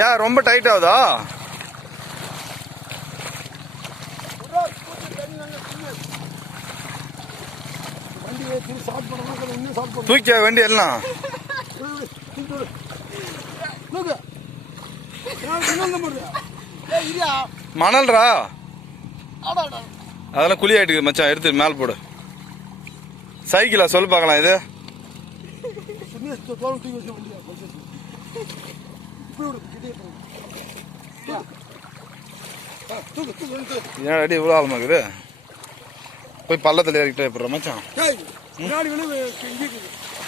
ஏன் ரொம்ப டைட் ஆகுதா? தூக்கிய வண்டி எல்லாம் மணல்ரா, அதெல்லாம் குழி ஆயிட்டு மச்சான். எடுத்து மேல் போடு. சைக்கிளா சொல்லு பார்க்கலாம். இது ஏன் அடி இவ்வளோ ஆழமாக்குது? போய் பள்ளத்தில் இறக்கிட்டு போடுற மச்சான்.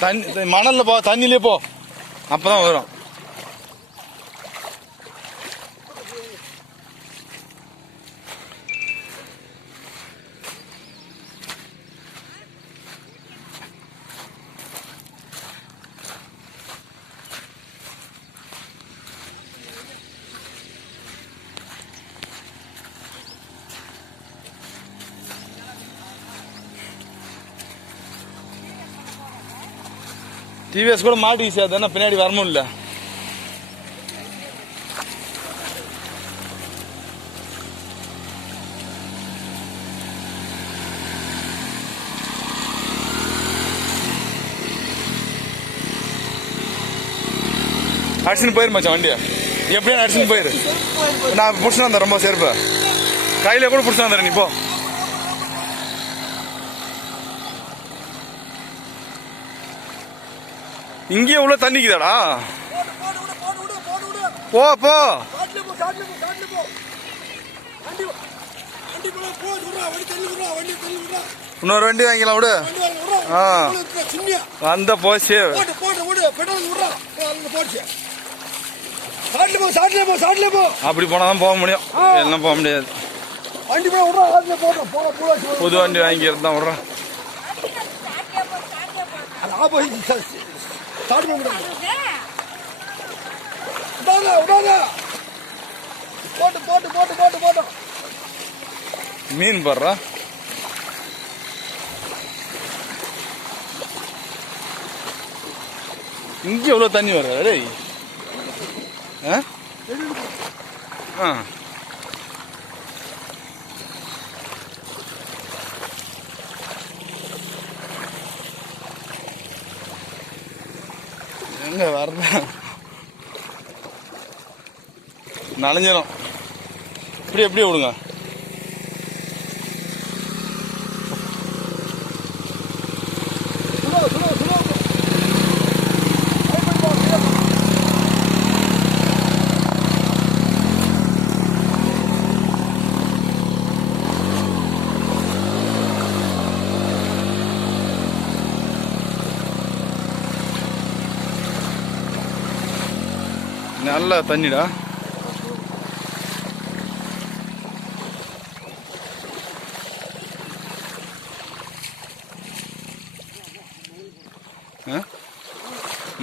தண்ணி மணல்ல போ, தண்ணிலே போ, அப்பதான் வரும். டிவிஎஸ் கூட மாட்டிக்கிச்சு, அதுனா பின்னாடி வரணும் இல்ல. அடிச்சுன்னு போயிரு மச்சான் வண்டியா. எப்படியா அடிச்சுன்னு போயிரு. நான் புடிச்சுன்னு வந்தேன். ரொம்ப சேர்ப்பு கையில கூட புடிச்சுன்னு வந்துடுறேன். நீ போ. இங்கே உள்ள தண்ணிக்குதாடா. போ போ. இன்னொரு வண்டி வாங்கிக்கலாம் விடு. வந்த போச்சு. அப்படி போனாதான் போக முடியும், எல்லாம் போக முடியாது. புது வண்டி வாங்கி இருந்தா விடுறேன். மீன் போடுறா. இங்க எவ்வளவு தண்ணி வருது டேய். எங்க வரல, நனைஞ்சிடும். இப்படி எப்படி விடுங்க. நல்ல தண்ணிடா.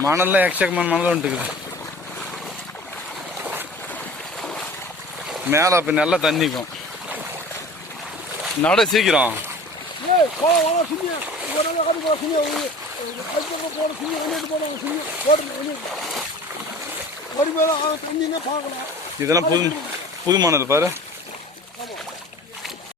மணல்ல எக்கச்சக்கமான மணல் வந்துட்டுக்குது மேல. அப்ப நல்ல தண்ணிக்கும் நட சீக்கிரம். இதெல்லாம் புது மணல் பாரு.